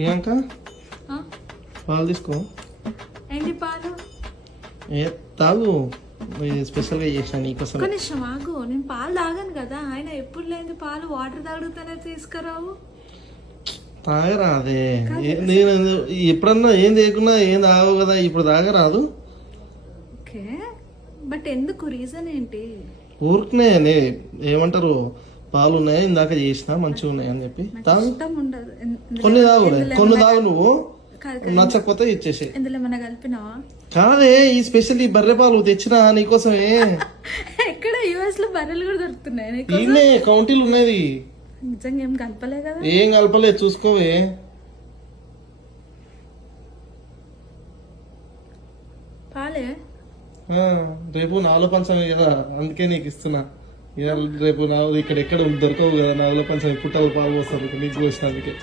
ప్రియాంక పాలు తీసుకో. ఏంటి పాలు? ఏ తాగు, స్పెషల్గా చేసిన నీకోసం. ఒక నిమిషం ఆగు, నేను పాలు తాగాను కదా. ఆయన ఎప్పుడు లేని పాలు వాటర్ తాగుతానే తీసుకురావు. తాగరా అదే, నేను ఎప్పుడన్నా ఏం చేయకున్నా ఏం తాగవు కదా, ఇప్పుడు తాగరాదు. ఓకే, బట్ ఎందుకు, రీజన్ ఏంటి? ఊరుకునే ఏమంటారు, పాలు ఉన్నాయి ఇందాక చేసిన మంచిగా ఉన్నాయి అని చెప్పి తాగు. ఇష్టం ఉండదు. కొన్ని తాగు, కొన్ని తాగు, నువ్వు నచ్చకపోతే ఇచ్చేసి. ఇందులో ఏమైనా కలిపినావా? కాదే, ఈ స్పెషల్ ఈ బర్రె పాలు తెచ్చినా నీకోసమే. ఎక్కడ యుఎస్ లో బర్రెలు కూడా దొరుకుతున్నాయి. ఈయనే కౌంటీలు ఉన్నది. నిజంగా ఏం కలపలే కదా? ఏం కలపలేదు, చూసుకోవే. పాలే. రేపు నాలుగు పంచమే కదా, అందుకే నీకు ఇస్తున్నా. రేపు ఇక్కడ ఎక్కడ దొరకవు కదా నాలుగు పంచమే, పుట్టలు పాలు పోస్తారు నీకు పోసినందుకే.